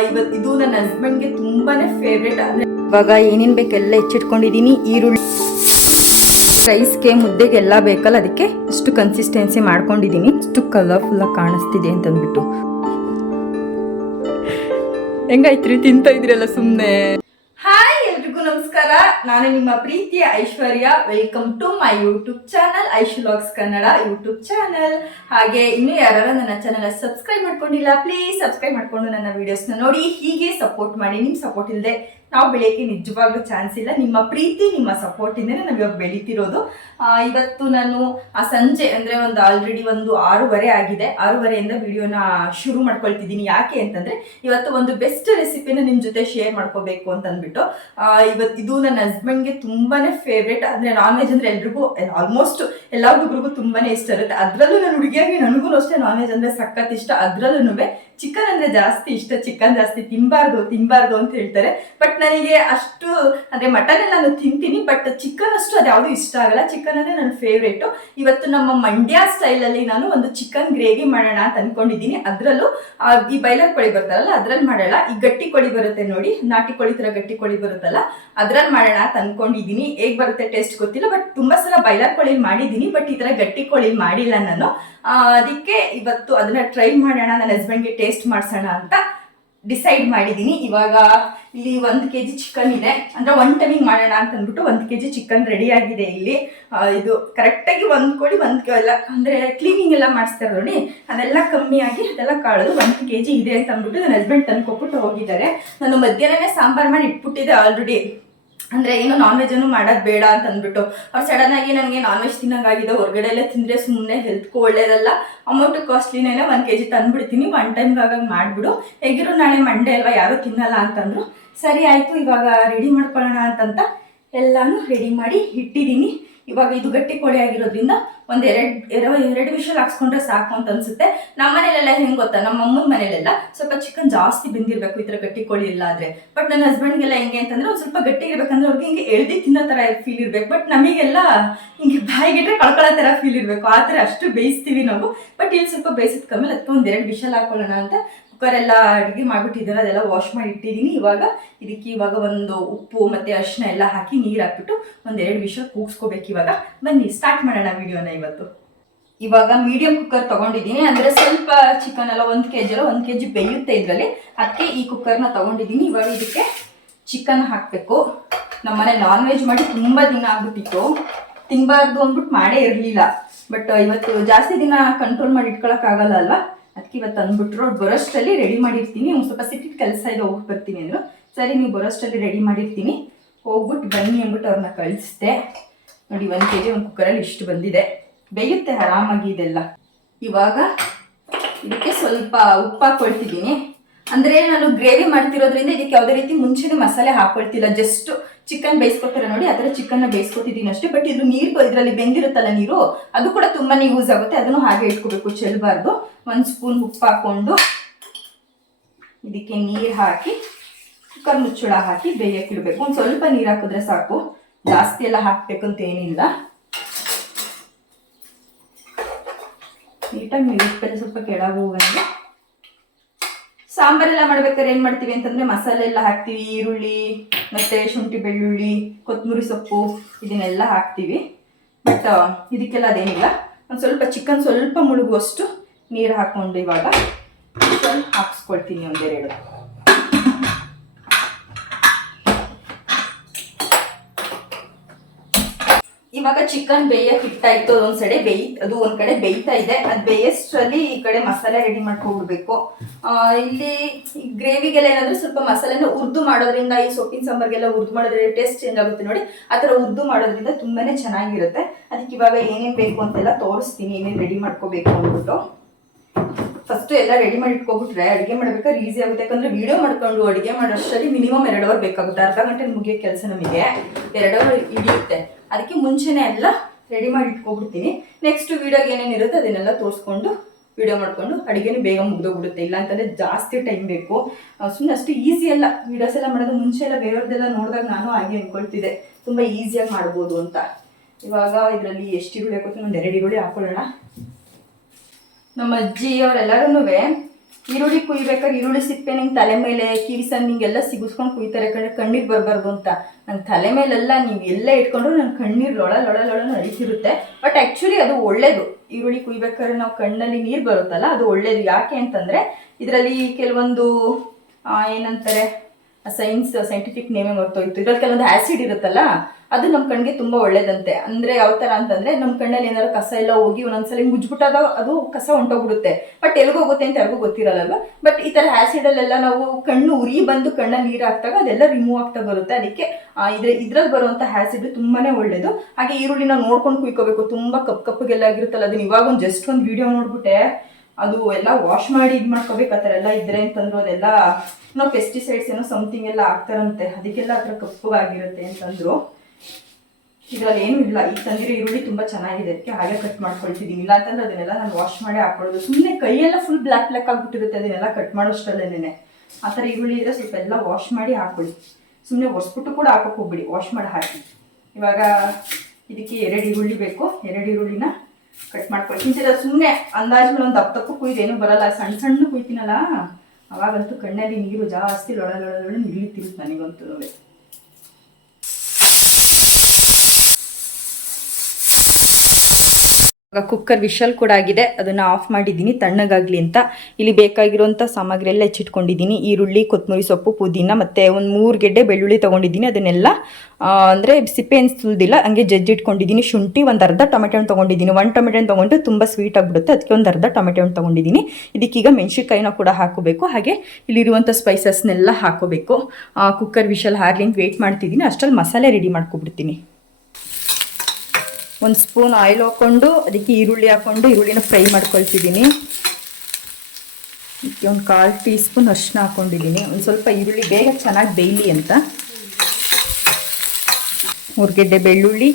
ಇವತ್ತು ಇದು ನನ್ನ ಹಸ್ಬೆಂಡ್ಗೆ ತುಂಬಾನೇ ಫೇವ್ರೇಟ್ ಅಂದ್ರೆ ಇವಾಗ ಏನೇನ್ ಬೇಕೆಲ್ಲ ಹೆಚ್ಚಿಟ್ಕೊಂಡಿದೀನಿ ಈರುಳ್ಳಿ ರೈಸ್ಗೆ ಮುದ್ದೆಗೆಲ್ಲ ಬೇಕಲ್ಲ, ಅದಕ್ಕೆ ಇಷ್ಟು ಕನ್ಸಿಸ್ಟೆನ್ಸಿ ಮಾಡ್ಕೊಂಡಿದೀನಿ. ಇಷ್ಟು ಕಲರ್ಫುಲ್ ಆಗಿ ಕಾಣಿಸ್ತಿದೆ ಅಂತ ಅಂದ್ಬಿಟ್ಟು ಹೆಂಗಾಯ್ತ್ರಿ, ತಿಂತ ಇದ್ರಲ್ಲ ಸುಮ್ಮನೆ ನಾನು ನಿಮ್ಮ ಪ್ರೀತಿಯ Aishwarya. Welcome to my YouTube channel ಐಶ್ವಲಾಗ್ಸ್ logs Kannada YouTube channel ಹಾಗೆ ಇನ್ನೂ ಯಾರು ನನ್ನ ಚಾನಲ್ ಸಬ್ಸ್ಕ್ರೈಬ್ ಮಾಡ್ಕೊಂಡಿಲ್ಲ ಪ್ಲೀಸ್ ಸಬ್ಸ್ಕ್ರೈಬ್ ಮಾಡ್ಕೊಂಡು ನನ್ನ ವಿಡಿಯೋಸ್ನ ನೋಡಿ. ಹೀಗೆ ಸಪೋರ್ಟ್ ಮಾಡಿ. ನಿಮ್ಮ ಸಪೋರ್ಟ್ ಇಲ್ಲದೆ ನಾವು ಬೆಳೆಯೋಕ್ಕೆ ನಿಜವಾಗ್ಲೂ ಚಾನ್ಸ್ ಇಲ್ಲ. ನಿಮ್ಮ ಪ್ರೀತಿ, ನಿಮ್ಮ ಸಪೋರ್ಟಿಂದನೇ ನಾವು ಇವಾಗ ಬೆಳೀತಿರೋದು. ಇವತ್ತು ನಾನು, ಆ ಸಂಜೆ ಅಂದರೆ ಒಂದು ಆಲ್ರೆಡಿ ಒಂದು ಆರೂವರೆ ಆಗಿದೆ. ಆರೂವರೆಯಿಂದ ವಿಡಿಯೋನ ಶುರು ಮಾಡ್ಕೊಳ್ತಿದ್ದೀನಿ. ಯಾಕೆ ಅಂತಂದರೆ, ಇವತ್ತು ಒಂದು ಬೆಸ್ಟ್ ರೆಸಿಪಿನ ನಿಮ್ಮ ಜೊತೆ ಶೇರ್ ಮಾಡ್ಕೋಬೇಕು ಅಂತ ಅಂದ್ಬಿಟ್ಟು ಇವತ್ತು ಇದು ನನ್ನ ಹಸ್ಬೆಂಡ್ಗೆ ತುಂಬಾನೇ ಫೇವ್ರೇಟ್ ಅಂದರೆ ನಾನ್ ವೆಜ್ ಅಂದರೆ ಎಲ್ರಿಗೂ ಆಲ್ಮೋಸ್ಟ್ ಎಲ್ಲ ಹುಡುಗರಿಗೂ ತುಂಬಾನೇ ಇಷ್ಟ ಇರುತ್ತೆ. ಅದರಲ್ಲೂ ನನ್ನ ಹುಡುಗಿಯಾಗಿ ನನಗೂ ಅಷ್ಟೇ ನಾನ್ ವೆಜ್ ಅಂದರೆ ಸಖತ್ ಇಷ್ಟ. ಅದರಲ್ಲೂ ಚಿಕನ್ ಅಂದ್ರೆ ಜಾಸ್ತಿ ಇಷ್ಟ, ಚಿಕನ್ ಜಾಸ್ತಿ ತಿನ್ಬಾರ್ದು ತಿನ್ಬಾರ್ದು ಅಂತ ಹೇಳ್ತಾರೆ. ಬಟ್ ನನಗೆ ಅಷ್ಟು, ಅಂದ್ರೆ ಮಟನ್ ನಾನು ತಿಂತೀನಿ ಬಟ್ ಚಿಕನ್ ಅಷ್ಟು ಅದು ಇಷ್ಟ ಆಗಲ್ಲ. ಚಿಕನ್ ಅಂದ್ರೆ ನನ್ನ ಫೇವ್ರೇಟು ಇವತ್ತು ನಮ್ಮ ಮಂಡ್ಯ ಸ್ಟೈಲಲ್ಲಿ ನಾನು ಒಂದು ಚಿಕನ್ ಗ್ರೇವಿ ಮಾಡೋಣ ಅಂತ ಅನ್ಕೊಂಡಿದ್ದೀನಿ. ಅದರಲ್ಲೂ ಈ ಬೈಲರ್ ಕೋಳಿ ಬರ್ತಾರಲ್ಲ, ಅದ್ರಲ್ಲಿ ಮಾಡೋಣ ಈ ಗಟ್ಟಿ ಕೋಳಿ ಬರುತ್ತೆ ನೋಡಿ, ನಾಟಿ ಕೋಳಿ ಥರ ಗಟ್ಟಿ ಕೋಳಿ ಬರುತ್ತಲ್ಲ, ಅದ್ರಲ್ಲಿ ಮಾಡೋಣ ಅಂತ ಅನ್ಕೊಂಡಿದ್ದೀನಿ. ಹೇಗ್ ಬರುತ್ತೆ ಟೇಸ್ಟ್ ಗೊತ್ತಿಲ್ಲ ಬಟ್ ತುಂಬಾ ಸಲ ಬೈಲರ್ ಕೋಳಿ ಮಾಡಿದ್ದೀನಿ ಬಟ್ ಈ ತರ ಗಟ್ಟಿ ಕೋಳಿ ಮಾಡಿಲ್ಲ ನಾನು. ಅದಕ್ಕೆ ಇವತ್ತು ಅದನ್ನ ಟ್ರೈ ಮಾಡೋಣ, ನನ್ನ ಹಸ್ಬೆಂಡ್ಗೆ ಟೇಸ್ಟ್ ಮಾಡಿಸೋಣ ಅಂತ ಡಿಸೈಡ್ ಮಾಡಿದ್ದೀನಿ. ಇವಾಗ ಇಲ್ಲಿ ಒಂದು ಕೆ ಜಿ ಚಿಕನ್ ಇದೆ. ಅಂದರೆ ಒನ್ ಟೈಮಿಂಗ್ ಮಾಡೋಣ ಅಂತ ಅಂದ್ಬಿಟ್ಟು ಒಂದು ಕೆ ಜಿ ಚಿಕನ್ ರೆಡಿ ಆಗಿದೆ ಇಲ್ಲಿ. ಇದು ಕರೆಕ್ಟಾಗಿ ಒಂದು ಕೋಳಿ, ಒಂದು ಎಲ್ಲ ಅಂದರೆ ಕ್ಲೀನಿಂಗ್ ಎಲ್ಲ ಮಾಡಿಸ್ತಾರೆ ನೋಡಿ. ಅದೆಲ್ಲ ಕಮ್ಮಿ ಆಗಿ ಅದೆಲ್ಲ ಕಾಳೋದು ಒಂದು ಕೆ ಜಿ ಇದೆ ಅಂತ ಅಂದ್ಬಿಟ್ಟು ನನ್ನ ಹಸ್ಬೆಂಡ್ ತಂದ್ಕೊಬಿಟ್ಟು ಹೋಗಿದ್ದಾರೆ. ನಾನು ಮಧ್ಯಾಹ್ನನೇ ಸಾಂಬಾರು ಮಾಡಿ ಇಟ್ಬಿಟ್ಟಿದ್ದೆ ಆಲ್ರೆಡಿ ಅಂದ್ರೆ ಏನು ನಾನ್ ಅನ್ನು ಮಾಡೋದು ಬೇಡ ಅಂತ ಅಂದ್ಬಿಟ್ಟು ಅವ್ರು ಆಗಿ ನನಗೆ ನಾನ್ ವೆಜ್ ತಿನ್ನಂಗಾಗಿದೆ ಹೊರಗಡೆ ಎಲ್ಲ ತಿಂದ್ರೆ ಸುಮ್ಮನೆ ಹೆಲ್ತ್ಗೂ ಒಳ್ಳೇದಲ್ಲ. ಅಮೌಂಟ್ ಕಾಸ್ಟ್ಲಿನೇ ಒಂದು ಕೆ ಜಿ ತಂದ್ಬಿಡ್ತೀನಿ ಒನ್ ಟೈಮ್ ಆಗಾಗ ಮಾಡಿಬಿಡು. ಹೇಗಿರೋ ನಾಳೆ ಮಂಡೇ ಅಲ್ವಾ, ಯಾರೂ ತಿನ್ನಲ್ಲ ಅಂತಂದ್ರು. ಸರಿ ಆಯಿತು, ಇವಾಗ ರೆಡಿ ಮಾಡ್ಕೊಳ್ಳೋಣ ಅಂತಂತ ಎಲ್ಲಾನು ರೆಡಿ ಮಾಡಿ ಇಟ್ಟಿದ್ದೀನಿ. ಇವಾಗ ಇದು ಗಟ್ಟಿ ಕೋಳಿ ಆಗಿರೋದ್ರಿಂದ ಒಂದು ಎರಡು ಎರಡು ವಿಷಲ್ ಹಾಕ್ಸ್ಕೊಂಡ್ರೆ ಸಾಕು ಅಂತ ಅನ್ಸುತ್ತೆ. ನಮ್ಮ ಮನೇಲೆಲ್ಲ ಹೆಂಗೆ ಗೊತ್ತಾ? ನಮ್ಮ ಅಮ್ಮನ ಮನೇಲೆಲ್ಲ ಸ್ವಲ್ಪ ಚಿಕನ್ ಜಾಸ್ತಿ ಬೆಂದಿರ್ಬೇಕು, ಈ ಥರ ಗಟ್ಟಿ ಕೋಳಿ ಇಲ್ಲ ಆದ್ರೆ. ಬಟ್ ನನ್ನ ಹಸ್ಬೆಂಡ್ಗೆಲ್ಲ ಹೆಂಗೆ ಅಂತಂದ್ರೆ ಒಂದು ಸ್ವಲ್ಪ ಗಟ್ಟಿ ಇರ್ಬೇಕಂದ್ರೆ ಅವ್ರಿಗೆ ಹಿಂಗೆ ಎಳ್ದಿ ತಿನ್ನೋ ಥರ ಫೀಲ್ ಇರ್ಬೇಕು. ಬಟ್ ನಮಗೆಲ್ಲ ಹಿಂಗೆ ಬಾಯಿಗಿಟ್ರೆ ಕಳ್ಕೊಳ್ಳೋ ಥರ ಫೀಲ್ ಇರಬೇಕು. ಆ ಥರ ಅಷ್ಟು ಬೇಯಿಸ್ತೀವಿ ನಾವು. ಬಟ್ ಇಲ್ಲಿ ಸ್ವಲ್ಪ ಬೇಯಿಸಿದ ಕಮ್ಮಿ ಅದಕ್ಕೆ ಒಂದು ಎರಡು ವಿಷಲ್ ಹಾಕೊಳ್ಳೋಣ ಅಂತ ಕುಕ್ಕರ್ ಎಲ್ಲ ಅಡುಗೆ ಮಾಡಿಬಿಟ್ಟಿದ್ದಾರೆ, ಅದೆಲ್ಲ ವಾಶ್ ಮಾಡಿ ಇಟ್ಟಿದ್ದೀನಿ. ಇವಾಗ ಇದಕ್ಕೆ ಇವಾಗ ಒಂದು ಉಪ್ಪು ಮತ್ತು ಅರಿಶಿನ ಎಲ್ಲ ಹಾಕಿ ನೀರು ಹಾಕ್ಬಿಟ್ಟು ಒಂದು ಎರಡು ವಿಷಲ್ ಕೂಗ್ಸ್ಕೋಬೇಕು ಇವಾಗ. ಬನ್ನಿ ಸ್ಟಾರ್ಟ್ ಮಾಡೋಣ ವಿಡಿಯೋನ ಇವತ್ತು. ಇವಾಗ ಮೀಡಿಯಂ ಕುಕ್ಕರ್ ತಗೊಂಡಿದ್ದೀನಿ. ಅಂದರೆ ಸ್ವಲ್ಪ ಚಿಕನ್ ಎಲ್ಲ ಒಂದು ಕೆ ಜಿ ಅಲ್ಲ, ಒಂದು ಕೆ ಜಿ ಬೇಯುತ್ತೆ ಇದರಲ್ಲಿ. ಅದಕ್ಕೆ ಈ ಕುಕ್ಕರ್ನ ತಗೊಂಡಿದ್ದೀನಿ. ಇವಾಗ ಇದಕ್ಕೆ ಚಿಕನ್ ಹಾಕಬೇಕು. ನಮ್ಮನೆ ನಾನ್ ವೆಜ್ ಮಾಡಿ ತುಂಬ ದಿನ ಆಗ್ಬಿಟ್ಟಿತ್ತು. ತಿನ್ನಬಾರ್ದು ಅಂದ್ಬಿಟ್ಟು ಮಾಡೇ ಇರಲಿಲ್ಲ. ಬಟ್ ಇವತ್ತು ಜಾಸ್ತಿ ದಿನ ಕಂಟ್ರೋಲ್ ಮಾಡಿ ಇಟ್ಕೊಳಕ್ಕಾಗಲ್ಲ ಅಲ್ವಾ? ಅದಕ್ಕೆ ಇವತ್ತು ಅಂದ್ಬಿಟ್ರು ಅವ್ರು ಬರೋಷ್ಟರಲ್ಲಿ ರೆಡಿ ಮಾಡಿರ್ತೀನಿ. ಒಂದು ಸ್ವಲ್ಪ ಸಿಟ್ಟಿಗೆ ಕೆಲಸ ಇದೆ, ಹೋಗಿ ಬರ್ತೀನಿ ಅಂದರು. ಸರಿ, ನೀವು ಬರೋಷ್ಟರಲ್ಲಿ ರೆಡಿ ಮಾಡಿರ್ತೀನಿ. ಹೋಗ್ಬಿಟ್ಟು ಬನ್ನಿ ಅಂದ್ಬಿಟ್ಟು ಅವ್ರನ್ನ ಕಳಿಸ್ದೆ. ನೋಡಿ, ಒಂದು ಕೆ ಜಿ ಒಂದು ಕುಕ್ಕರಲ್ಲಿ ಇಷ್ಟು ಬಂದಿದೆ. ಬೇಯುತ್ತೆ ಆರಾಮಾಗಿ ಇದೆಲ್ಲ. ಇವಾಗ ಇದಕ್ಕೆ ಸ್ವಲ್ಪ ಉಪ್ಪು ಹಾಕೊಳ್ತಿದ್ದೀನಿ. ಅಂದರೆ ನಾನು ಗ್ರೇವಿ ಮಾಡ್ತಿರೋದ್ರಿಂದ ಇದಕ್ಕೆ ಯಾವುದೇ ರೀತಿ ಮುಂಚೆನೇ ಮಸಾಲೆ ಹಾಕೊಳ್ತಿಲ್ಲ. ಜಸ್ಟ್ ಚಿಕನ್ ಬೇಯಿಸ್ಕೊತಾರೆ ನೋಡಿ, ಆ ಥರ ಚಿಕನ್ನ ಬೇಯಿಸ್ಕೊತಿದ್ದೀನಿ ಅಷ್ಟೇ. ಬಟ್ ಇದು ನೀರು ಇದರಲ್ಲಿ ಬೆಂದಿರುತ್ತಲ್ಲ ನೀರು, ಅದು ಕೂಡ ತುಂಬಾನೇ ಯೂಸ್ ಆಗುತ್ತೆ. ಅದನ್ನು ಹಾಗೆ ಇಟ್ಕೋಬೇಕು ಚೆಲ್ಲಬಾರ್ದು ಒಂದು ಸ್ಪೂನ್ ಉಪ್ಪು ಹಾಕ್ಕೊಂಡು ಇದಕ್ಕೆ ನೀರು ಹಾಕಿ, ಕುಕ್ಕರ್ ಮುಚ್ಚಳ ಹಾಕಿ ಬೇಯಕ್ಕೆ ಒಂದು ಸ್ವಲ್ಪ ನೀರು ಹಾಕಿದ್ರೆ ಸಾಕು. ಜಾಸ್ತಿ ಎಲ್ಲ ಹಾಕಬೇಕು ಅಂತ ಏನಿಲ್ಲ. ನೀಟಾಗಿ ನೀರು ಸ್ವಲ್ಪ ಕೆಳಗೆ ಹೋಗಂಗೆ. ಸಾಂಬಾರೆಲ್ಲ ಮಾಡ್ಬೇಕಾದ್ರೆ ಏನು ಮಾಡ್ತೀವಿ ಅಂತಂದ್ರೆ ಮಸಾಲೆ ಎಲ್ಲ ಹಾಕ್ತೀವಿ, ಈರುಳ್ಳಿ, ಮತ್ತೆ ಶುಂಠಿ, ಬೆಳ್ಳುಳ್ಳಿ ಕೊತ್ತಂಬರಿ ಸೊಪ್ಪು, ಇದನ್ನೆಲ್ಲ ಹಾಕ್ತೀವಿ. ಬಟ್ ಇದಕ್ಕೆಲ್ಲ ಅದೇನಿಲ್ಲ. ಒಂದು ಸ್ವಲ್ಪ ಚಿಕನ್ ಸ್ವಲ್ಪ ಮುಳುಗುವಷ್ಟು ನೀರು ಹಾಕ್ಕೊಂಡು ಇವಾಗ ಹಾಕ್ಸ್ಕೊಳ್ತೀನಿ ಒಂದೆರಡು. ಇವಾಗ ಚಿಕನ್ ಬೇಯಕ್ಕೆ ಇಟ್ಟಾಯ್ತು ಅದೊಂದ್ ಸಡೆ ಬೇಯ್ ಅದು ಒಂದ್ ಕಡೆ ಬೇಯ್ತಾ ಇದೆ. ಅದ್ ಬೇಯಷ್ಟರಲ್ಲಿ ಈ ಕಡೆ ಮಸಾಲೆ ರೆಡಿ ಮಾಡ್ಕೊಬಿಡ್ಬೇಕು ಆ, ಇಲ್ಲಿ ಗ್ರೇವಿಗೆಲ್ಲ ಏನಂದ್ರೆ ಸ್ವಲ್ಪ ಮಸಾಲೆನ ಉರ್ದು ಮಾಡೋದ್ರಿಂದ ಈ ಸೊಪ್ಪಿನ ಸಾಂಬಾರ್ಗೆಲ್ಲ ಉರ್ದು ಮಾಡೋದ್ರಿಂದ ಟೇಸ್ಟ್ ಚೇಂಜ್ ಆಗುತ್ತೆ ನೋಡಿ. ಆ ಥರ ಉರ್ದು ಮಾಡೋದ್ರಿಂದ ತುಂಬಾನೇ ಚೆನ್ನಾಗಿರುತ್ತೆ. ಅದಕ್ಕೆ ಇವಾಗ ಏನೇನ್ ಬೇಕು ಅಂತೆಲ್ಲ ತೋರಿಸ್ತೀನಿ ಏನೇನ್ ರೆಡಿ ಮಾಡ್ಕೋಬೇಕು ಅಂದ್ಬಿಟ್ಟು. ಫಸ್ಟ್ ಎಲ್ಲ ರೆಡಿ ಮಾಡಿ ಇಟ್ಕೊಬಿಟ್ರೆ ಅಡುಗೆ ಮಾಡ್ಬೇಕಾದ್ರೆ ಈಸಿ ಆಗುತ್ತೆ. ಯಾಕಂದ್ರೆ ವಿಡಿಯೋ ಮಾಡ್ಕೊಂಡು ಅಡುಗೆ ಮಾಡೋಷ್ಟರಲ್ಲಿ ಮಿನಿಮಮ್ ಎರಡು ಅವರ್ ಬೇಕಾಗುತ್ತೆ. ಅರ್ಧ ಗಂಟೆ ಮುಗಿಯೋ ಕೆಲಸ ನಮಗೆ. ಎರಡು ಅವರ್ ಹಿಡಿಯುತ್ತೆ. ಅದಕ್ಕೆ ಮುಂಚೆನೇ ಎಲ್ಲ ರೆಡಿ ಮಾಡಿ ಇಟ್ಕೊಬಿಡ್ತೀನಿ. ನೆಕ್ಸ್ಟ್ ವೀಡಿಯೋಗೆ ಏನೇನು ಇರುತ್ತೆ ಅದನ್ನೆಲ್ಲ ತೋರಿಸ್ಕೊಂಡು ವೀಡಿಯೋ ಮಾಡಿಕೊಂಡು ಅಡುಗೆನೂ ಬೇಗ ಮುಗ್ದೋಗ್ಬಿಡುತ್ತೆ. ಇಲ್ಲ ಅಂತಂದರೆ ಜಾಸ್ತಿ ಟೈಮ್ ಬೇಕು. ಸುಮ್ಮನೆ ಅಷ್ಟು ಈಸಿ ಅಲ್ಲ. ವೀಡಿಯೋಸ್ ಎಲ್ಲ ಮಾಡೋದು ಮುಂಚೆ ಎಲ್ಲ ಬೇರೆಯವ್ರದ್ದೆಲ್ಲ ನೋಡಿದಾಗ ನಾನು ಹಾಗೆ ಅಂದ್ಕೊಳ್ತಿದ್ದೆ ತುಂಬ ಈಸಿಯಾಗಿ ಮಾಡ್ಬೋದು ಅಂತ. ಇವಾಗ ಇದರಲ್ಲಿ ಎಷ್ಟು ಈರುಳ್ಳಿ ಹಾಕೋತೀನಿ ಒಂದು ಎರಡು ಈರುಳ್ಳಿ ಹಾಕೊಳ್ಳೋಣ. ನಮ್ಮ ಅಜ್ಜಿ ಅವರೆಲ್ಲರೂ ಈರುಳ್ಳಿ ಕುಯ್ಬೇಕಾದ್ರೆ ಈರುಳ್ಳಿ ಸಿಪ್ಪೆ, ನಿಂಗೆ ತಲೆ ಮೇಲೆ ಕಿವಿಸನ್ ನಿಂಗೆಲ್ಲ ಸಿಗಿಸ್ಕೊಂಡು ಕುಯ್ತಾರೆ ಕಣ್ಣು ಕಣ್ಣೀರು ಬರಬಾರ್ದು ಅಂತ. ನನ್ನ ತಲೆ ಮೇಲೆಲ್ಲ ನೀವು ಎಲ್ಲ ಇಟ್ಕೊಂಡ್ರು ನನ್ನ ಕಣ್ಣೀರು ಲೊಳ ಲೊಳ ಲೊಳ ನಡೀತಿರುತ್ತೆ ಬಟ್ ಆ್ಯಕ್ಚುಲಿ ಅದು ಒಳ್ಳೇದು. ಈರುಳ್ಳಿ ಕುಯ್ಬೇಕಾದ್ರೆ ನಾವು ಕಣ್ಣಲ್ಲಿ ನೀರು ಬರುತ್ತಲ್ಲ, ಅದು ಒಳ್ಳೇದು. ಯಾಕೆ ಅಂತಂದರೆ ಇದರಲ್ಲಿ ಕೆಲವೊಂದು ಏನಂತಾರೆ ಸೈನ್ಸ್ ಸೈಂಟಿಫಿಕ್ ನೇಮೇ ಮರ್ತೋಯ್ತು? ಇದ್ರಲ್ಲಿ ಕೆಲವೊಂದು ಆ್ಯಸಿಡ್ ಇರುತ್ತಲ್ಲ ಅದು ನಮ್ಮ ಕಣ್ಣಿಗೆ ತುಂಬ ಒಳ್ಳೇದಂತೆ. ಅಂದರೆ ಯಾವ ಥರ ಅಂತಂದರೆ ನಮ್ಮ ಕಣ್ಣಲ್ಲಿ ಏನಾದ್ರು ಕಸ ಎಲ್ಲ ಹೋಗಿ ಒಂದೊಂದ್ಸಲ ಮುಜ್ಬಿಟ್ಟಾಗ ಅದು ಕಸ ಹೊಂಟೋಗ್ಬಿಡುತ್ತೆ. ಬಟ್ ಎಲ್ಗೋಗುತ್ತೆ ಅಂತ ಯಾರಿಗೂ ಗೊತ್ತಿರಲ್ಲ ಬಟ್ ಈ ಥರ ಆ್ಯಸಿಡಲ್ಲೆಲ್ಲ ನಾವು ಕಣ್ಣು ಉರಿ ಬಂದು ಕಣ್ಣಲ್ಲಿ ನೀರು ಹಾಕ್ದಾಗ ಅದೆಲ್ಲ ರಿಮೂವ್ ಆಗ್ತಾ ಬರುತ್ತೆ. ಅದಕ್ಕೆ ಇದ್ರ ಇದ್ರಲ್ಲಿ ಬರುವಂಥ ಆಸಿಡ್ ತುಂಬಾನೇ ಒಳ್ಳೇದು. ಹಾಗೆ ಈರುಳ್ಳಿ ನಾವು ನೋಡ್ಕೊಂಡು ಕುಯ್ಕೋಬೇಕು. ತುಂಬ ಕಪ್ ಕಪ್ಪಗೆಲ್ಲ ಆಗಿರುತ್ತಲ್ಲ, ಅದನ್ನ ಇವಾಗ ಒಂದು ಜಸ್ಟ್ ಒಂದು ವಿಡಿಯೋ ನೋಡ್ಬಿಟ್ಟೆ. ಅದು ಎಲ್ಲ ವಾಶ್ ಮಾಡಿ ಇದು ಮಾಡ್ಕೋಬೇಕು. ಆ ಎಲ್ಲ ಇದ್ರೆ ಅಂತಂದ್ರು ಅದೆಲ್ಲ ನಾವು ಪೆಸ್ಟಿಸೈಡ್ಸ್ ಏನೋ ಸಮಥಿಂಗ್ ಎಲ್ಲ ಹಾಕ್ತಾರಂತೆ. ಅದಕ್ಕೆಲ್ಲ ಆ ಥರ ಕಪ್ಪಗಾಗಿರುತ್ತೆ ಅಂತಂದ್ರು. ಇದ್ರಲ್ಲಿ ಏನು ಇಲ್ಲ. ಈ ತಂದಿರೋ ಈರುಳ್ಳಿ ತುಂಬ ಚೆನ್ನಾಗಿದೆ. ಅದಕ್ಕೆ ಹಾಗೆ ಕಟ್ ಮಾಡ್ಕೊಳ್ತಿದ್ದೀನಿ ಇಲ್ಲ ಅಂತಂದ್ರೆ ಅದನ್ನೆಲ್ಲ ನಾನು ವಾಶ್ ಮಾಡಿ ಹಾಕೊಳ್ಳೋದು. ಸುಮ್ಮನೆ ಕೈಯೆಲ್ಲ ಫುಲ್ ಬ್ಲ್ಯಾಕ್ ಬ್ಲ್ಯಾಕ್ ಆಗಿಬಿಟ್ಟಿರುತ್ತೆ ಅದನ್ನೆಲ್ಲ ಕಟ್ ಮಾಡೋಷ್ಟರಲ್ಲೇನೆ. ಆ ಥರ ಈರುಳ್ಳಿ ಇದ್ರೆ ಸ್ವಲ್ಪ ಎಲ್ಲ ವಾಶ್ ಮಾಡಿ ಹಾಕೊಳ್ಳಿ. ಸುಮ್ಮನೆ ಒರೆಸ್ಬಿಟ್ಟು ಕೂಡ ಹಾಕೋಕೆ ಹೋಗ್ಬಿಡಿ. ವಾಶ್ ಮಾಡಿ ಹಾಕಿ. ಇವಾಗ ಇದಕ್ಕೆ ಎರಡು ಈರುಳ್ಳಿ ಬೇಕು. ಎರಡು ಈರುಳ್ಳಿನ ಕಟ್ ಮಾಡ್ಕೊಳ್ಳಿ ಇಂಥದ್ದು ಸುಮ್ಮನೆ ಅಂದಾಜು ಮೇಲೆ ಒಂದು ದಪ್ಪ ಕುಯ್ದೇನು ಬರಲ್ಲ. ಸಣ್ಣ ಸಣ್ಣ ಕುಯ್ತೀನಲ್ಲ, ಅವಾಗಂತೂ ಕಣ್ಣಲ್ಲಿ ನೀರು ಜಾಸ್ತಿ ಲೊಳ ಲೊಳ ಲೊಳ ನಿಲ್ಲುತ್ತಿರುತ್ತೆ ನನಗಂತೂ ಕುಕ್ಕರ್ ವಿಶಲ್ ಕೂಡ ಆಗಿದೆ. ಅದನ್ನು ಆಫ್ ಮಾಡಿದ್ದೀನಿ, ತಣ್ಣಗಾಗ್ಲಿ ಅಂತ. ಇಲ್ಲಿ ಬೇಕಾಗಿರುವಂಥ ಸಾಮಗ್ರಿ ಎಲ್ಲ ಹೆಚ್ಚಿಟ್ಕೊಂಡಿದ್ದೀನಿ. ಈರುಳ್ಳಿ ಕೊತ್ತಂಬರಿ ಸೊಪ್ಪು, ಪುದೀನ ಮತ್ತು ಒಂದು ಮೂರು ಗೆಡ್ಡೆ ಬೆಳ್ಳುಳ್ಳಿ ತೊಗೊಂಡಿದ್ದೀನಿ. ಅದನ್ನೆಲ್ಲ ಅಂದರೆ ಸಿಪ್ಪೆ ಏನು ಹಂಗೆ ಜಜ್ಜಿಟ್ಕೊಂಡಿದ್ದೀನಿ ಶುಂಠಿ ಒಂದು ಅರ್ಧ ಟೊಮೆಟೊ ಹಣ್ಣು ತೊಗೊಂಡಿದ್ದೀನಿ. ಒನ್ ಟೊಮೆಟೊ ಹಣ್ಣು ತೊಗೊಂಡು ತುಂಬ ಸ್ವೀಟ್ ಆಗಿಬಿಡುತ್ತೆ. ಅದಕ್ಕೆ ಒಂದು ಅರ್ಧ ಟೊಮೆಟೊ ಹಣ್ಣು ತೊಗೊಂಡಿದ್ದೀನಿ. ಇದಕ್ಕೀಗ ಮೆಣಸಿನ್ಕಾಯಿನ ಕೂಡ ಹಾಕೋಬೇಕು ಹಾಗೆ ಇಲ್ಲಿರುವಂಥ ಸ್ಪೈಸಸ್ನೆಲ್ಲ ಹಾಕೋಬೇಕು ಕುಕ್ಕರ್ ವಿಶಲ್ ಹಾರ್ಲಿಂಗ್ ವೇಟ್ ಮಾಡ್ತಿದ್ದೀನಿ. ಅಷ್ಟರಲ್ಲಿ ಮಸಾಲೆ ರೆಡಿ ಮಾಡ್ಕೊಬಿಡ್ತೀನಿ. ಒಂದು ಸ್ಪೂನ್ ಆಯಿಲ್ ಹಾಕ್ಕೊಂಡು ಅದಕ್ಕೆ ಈರುಳ್ಳಿ ಹಾಕ್ಕೊಂಡು ಈರುಳ್ಳಿನ ಫ್ರೈ ಮಾಡ್ಕೊಳ್ತಿದ್ದೀನಿ. ಇದಕ್ಕೆ ಒಂದು ಕಾಲು ಟೀ ಸ್ಪೂನ್ ಅರಿಶಿನ ಹಾಕ್ಕೊಂಡಿದ್ದೀನಿ ಒಂದು ಸ್ವಲ್ಪ ಈರುಳ್ಳಿ ಬೇಗ ಚೆನ್ನಾಗಿ ಬೇಯಲಿ ಅಂತ. ಮೂರುಗೆಡ್ಡೆ ಬೆಳ್ಳುಳ್ಳಿ,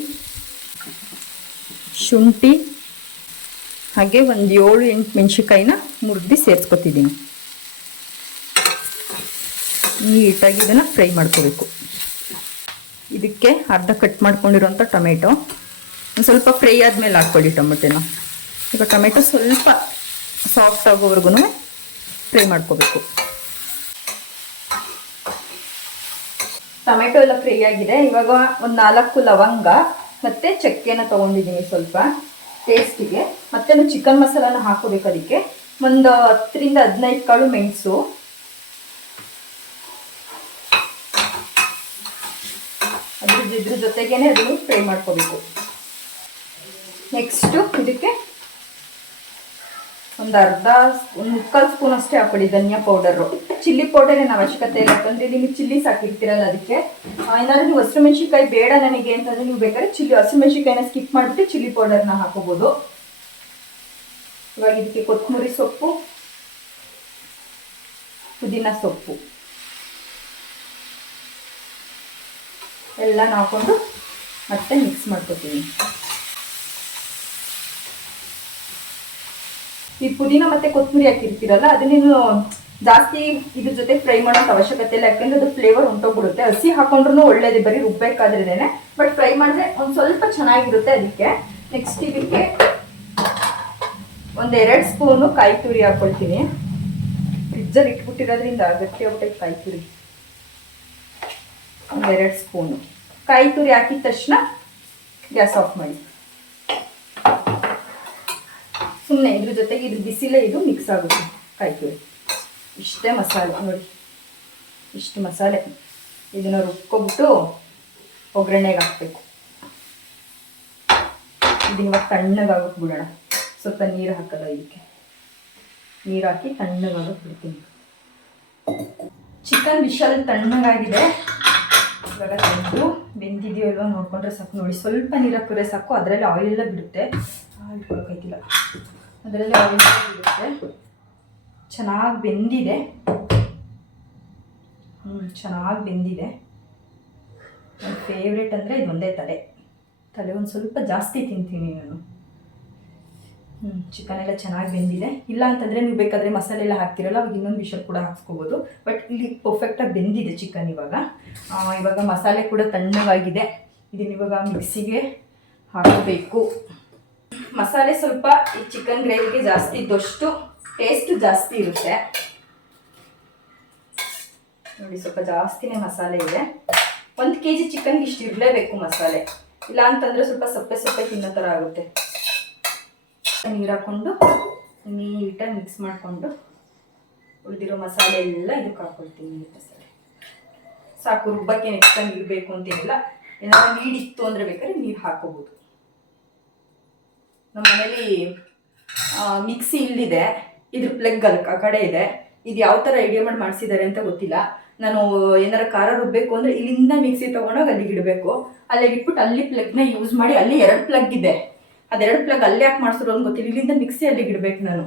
ಶುಂಠಿ, ಹಾಗೆ ಒಂದು ಏಳು, ಎಂಟು ಮೆಣಸಿನ್ಕಾಯಿನ ಮುರಿದು ಸೇರಿಸ್ಕೊತಿದ್ದೀನಿ. ನೀಟಾಗಿ ಇದನ್ನು ಫ್ರೈ ಮಾಡ್ಕೋಬೇಕು. ಇದಕ್ಕೆ ಅರ್ಧ ಕಟ್ ಮಾಡ್ಕೊಂಡಿರೋಂಥ ಟೊಮೆಟೊ. ಒಂದು ಸ್ವಲ್ಪ ಫ್ರೈ ಆದಮೇಲೆ ಹಾಕ್ಕೊಳ್ಳಿ ಟೊಮೆಟೊನ. ಈಗ ಟೊಮೆಟೊ ಸ್ವಲ್ಪ ಸಾಫ್ಟ್ ಆಗೋವರೆಗೂ ಫ್ರೈ ಮಾಡ್ಕೋಬೇಕು. ಟೊಮೆಟೊ ಎಲ್ಲ ಫ್ರೈ ಆಗಿದೆ. ಇವಾಗ ಒಂದು ನಾಲ್ಕು ಲವಂಗ ಮತ್ತು ಚಕ್ಕೆನ ತಗೊಂಡಿದ್ದೀನಿ ಸ್ವಲ್ಪ ಟೇಸ್ಟಿಗೆ ಮತ್ತೆ ಚಿಕನ್ ಮಸಾಲಾನ ಹಾಕೋಬೇಕು ಅದಕ್ಕೆ. ಒಂದು ಹತ್ತರಿಂದ ಹದಿನೈದು ಕಾಳು ಮೆಣಸು. ಅದ್ರ ಇದ್ರ ಜೊತೆಗೇನೆ ಅದನ್ನು ಫ್ರೈ ಮಾಡ್ಕೋಬೇಕು. ನೆಕ್ಸ್ಟು ಇದಕ್ಕೆ ಒಂದು ಅರ್ಧ ಒಂದು ಮುಕ್ಕಾಲು ಸ್ಪೂನ್ ಅಷ್ಟೇ ಹಾಕೊಳ್ಳಿ ಧನಿಯಾ ಪೌಡರು ಚಿಲ್ಲಿ ಪೌಡರ್ ಏನು ಅವಶ್ಯಕತೆ ಇಲ್ಲ. ಯಾಕಂದರೆ ನೀವು ಚಿಲ್ಲಿ ಹಾಕಿರ್ತೀರಲ್ಲ ಅದಕ್ಕೆ. ಏನಾದರೂ ನೀವು ಹಸಿರು ಮೆಣಸಿನ್ಕಾಯಿ ಬೇಡ ನನಗೆ ಅಂತಂದರೆ ನೀವು ಬೇಕಾದ್ರೆ ಚಿಲ್ಲಿ ಹಸಿರು ಮೆಣಸಿನ್ಕಾಯಿನ ಸ್ಕಿಪ್ ಮಾಡಿಬಿಟ್ಟು ಚಿಲ್ಲಿ ಪೌಡರ್ನ ಹಾಕೋಬೋದು ಇವಾಗ ಇದಕ್ಕೆ ಕೊತ್ತಂಬರಿ ಸೊಪ್ಪು, ಪುದೀನ ಸೊಪ್ಪು. ಎಲ್ಲ ಹಾಕೊಂಡು ಮತ್ತೆ ಮಿಕ್ಸ್ ಮಾಡ್ಕೊತೀನಿ. ಈ ಪುದೀನ ಮತ್ತೆ ಕೊತ್ತಂಬರಿ ಹಾಕಿರ್ತೀರಲ್ಲ ಅದನ್ನೇನು ಜಾಸ್ತಿ ಇದ್ರ ಜೊತೆ ಫ್ರೈ ಮಾಡೋಕ್ ಅವಶ್ಯಕತೆ ಇಲ್ಲ, ಯಾಕಂದ್ರೆ ಅದು ಫ್ಲೇವರ್ ಹೊಂಟೋಗ್ಬಿಡುತ್ತೆ ಹಸಿ ಹಾಕೊಂಡ್ರು ಒಳ್ಳೇದು, ಬರೀ ರುಬ್ಬೇಕಾದ್ರೇನೆ ಬಟ್ ಫ್ರೈ ಮಾಡಿದ್ರೆ ಒಂದು ಸ್ವಲ್ಪ ಚೆನ್ನಾಗಿರುತ್ತೆ ಅದಕ್ಕೆ. ನೆಕ್ಸ್ಟ್ ಇದಕ್ಕೆ ಒಂದು ಎರಡು ಸ್ಪೂನು ಕಾಯಿ ತುರಿ ಹಾಕೊಳ್ತೀನಿ. ಫ್ರಿಜ್ಜಲ್ಲಿ ಇಟ್ಬಿಟ್ಟಿರೋದ್ರಿಂದ ಗಟ್ಟಿ ಆಗ್ಬಿಟ್ಟು ಕಾಯಿ ತುರಿ ಒಂದೆರಡು ಸ್ಪೂನು ಕಾಯಿ ತುರಿ ಹಾಕಿದ ತಕ್ಷಣ ಗ್ಯಾಸ್ ಆಫ್ ಮಾಡಿ. ಸುಮ್ಮನೆ ಇದ್ರ ಜೊತೆಗೆ ಇದ್ರ ಬಿಸಿಲೇ ಇದು ಮಿಕ್ಸ್ ಆಗುತ್ತೆ. ಕಾಯಿ ಇಷ್ಟೇ ಮಸಾಲೆ, ನೋಡಿ. ಇಷ್ಟು ಮಸಾಲೆ. ಇದನ್ನು ರುಬ್ಕೊಬಿಟ್ಟು ಒಗ್ಗರಣೆಗೆ ಹಾಕಬೇಕು. ಇದು ಇವಾಗ ಬಿಡೋಣ. ಸ್ವಲ್ಪ ನೀರು ಹಾಕಲ್ಲ ಇದಕ್ಕೆ. ನೀರು ಹಾಕಿ ತಣ್ಣಗಾಗೋಕೆ ಬಿಡ್ತೀನಿ. ಚಿಕನ್ ವಿಶಾಲ್ ತಣ್ಣಗಾಗಿದೆ. ಇವಾಗ ತೆಗೆದು ಬೆಂದಿದೆಯೋ ಇಲ್ವೋ ನೋಡ್ಕೊಂಡ್ರೆ ಸಾಕು ನೋಡಿ. ಸ್ವಲ್ಪ ನೀರು ಹಾಕಿದ್ರೆ ಸಾಕು. ಅದರಲ್ಲಿ ಆಯಿಲ್ ಎಲ್ಲ ಬಿಡುತ್ತೆ. ಇಟ್ಕೊಳಕೈತಿಲ್ಲ ಅದರಲ್ಲಿ ಆಯಿಲ್ ಇರುತ್ತೆ ಚೆನ್ನಾಗಿ ಬೆಂದಿದೆ. ಹ್ಞೂ ಚೆನ್ನಾಗಿ ಬೆಂದಿದೆ. ನನ್ನ ಫೇವ್ರೇಟ್ ಅಂದರೆ ಇದು ಒಂದೇ ತಲೆ. ತಲೆ ಒಂದು ಸ್ವಲ್ಪ ಜಾಸ್ತಿ ತಿಂತೀನಿ ನಾನು. ಹ್ಞೂ ಚಿಕನ್ ಎಲ್ಲ ಚೆನ್ನಾಗಿ ಬೆಂದಿದೆ. ಇಲ್ಲ ಅಂತಂದರೆ ನೀವು ಬೇಕಾದರೆ ಮಸಾಲೆ ಎಲ್ಲ ಹಾಕ್ತಿರಲ್ಲ, ಅವಾಗ ಇನ್ನೊಂದು ವಿಷಲ್ ಕೂಡ ಹಾಕ್ಸ್ಕೋಬೋದು. ಬಟ್ ಇಲ್ಲಿ ಪರ್ಫೆಕ್ಟಾಗಿ ಬೆಂದಿದೆ ಚಿಕನ್ ಇವಾಗ. ಇವಾಗ ಮಸಾಲೆ ಕೂಡ ತಣ್ಣಗಾಗಿದೆ. ಇದನ್ನ ಇವಾಗ ಮಿಕ್ಸಿಗೆ ಹಾಕಬೇಕು. ಮಸಾಲೆ ಸ್ವಲ್ಪ ಈ ಚಿಕನ್ ಗ್ರೇವಿಗೆ ಜಾಸ್ತಿ ಇದ್ದಷ್ಟು ಟೇಸ್ಟ್ ಜಾಸ್ತಿ ಇರುತ್ತೆ. ನೋಡಿ, ಸ್ವಲ್ಪ ಜಾಸ್ತಿನೇ ಮಸಾಲೆ ಇದೆ. ಒಂದು ಕೆ ಜಿ ಚಿಕನ್ಗೆ ಇಷ್ಟು ಇರಲೇಬೇಕು ಮಸಾಲೆ. ಇಲ್ಲ ಅಂತಂದರೆ ಸ್ವಲ್ಪ ಸಪ್ಪೆ ಸಪ್ಪೆ ತಿನ್ನೋ ಥರ ಆಗುತ್ತೆ. ನೀರು ಹಾಕ್ಕೊಂಡು ನೀಟಾಗಿ ಮಿಕ್ಸ್ ಮಾಡಿಕೊಂಡು ಉಳಿದಿರೋ ಮಸಾಲೆ ಎಲ್ಲ ಇದಕ್ಕೆ ಹಾಕ್ಕೊಳ್ತೀನಿ ಮಸಾಲೆ. ಸಾಕು, ರುಬ್ಬಕ್ಕೆ ನೆಕ್ಸ್ಟಂಗೆ ಇರಬೇಕು ಅಂತೇನಿಲ್ಲ ಏನಾದ್ರೂ ನೀಡಿತ್ತು ಅಂದರೆ ಬೇಕಾದ್ರೆ ನೀರು ಹಾಕೋಬೋದು. ನಮ್ಮ ಮನೇಲಿ ಮಿಕ್ಸಿ ಇಲ್ಲಿದೆ ಇದ್ರ ಪ್ಲಗ್ ಅಲ್ಲಿ ಕಡೆ ಇದೆ. ಇದು ಯಾವ ಥರ ಐಡಿಯಾ ಮಾಡಿ ಮಾಡಿಸಿದ್ದಾರೆ ಅಂತ ಗೊತ್ತಿಲ್ಲ. ನಾನು ಏನಾರ ಖಾರ ರುಬ್ಬಬೇಕು ಅಂದರೆ ಇಲ್ಲಿಂದ ಮಿಕ್ಸಿ ತೊಗೊಂಡೋಗಿ ಅಲ್ಲಿಗೆ ಇಡಬೇಕು. ಅಲ್ಲಿಗೆ ಇಟ್ಬಿಟ್ಟು ಅಲ್ಲಿ ಪ್ಲಗ್ನ ಯೂಸ್ ಮಾಡಿ ಅಲ್ಲಿ ಎರಡು ಪ್ಲಗ್ ಇದೆ. ಅದೆರಡು ಪ್ಲಗ್ ಅಲ್ಲಿ ಯಾಕೆ ಮಾಡಿಸಿರೋ ಅಂತ ಗೊತ್ತಿಲ್ಲ. ಇಲ್ಲಿಂದ ಮಿಕ್ಸಿ ಅಲ್ಲಿಗೆ ಇಡಬೇಕು ನಾನು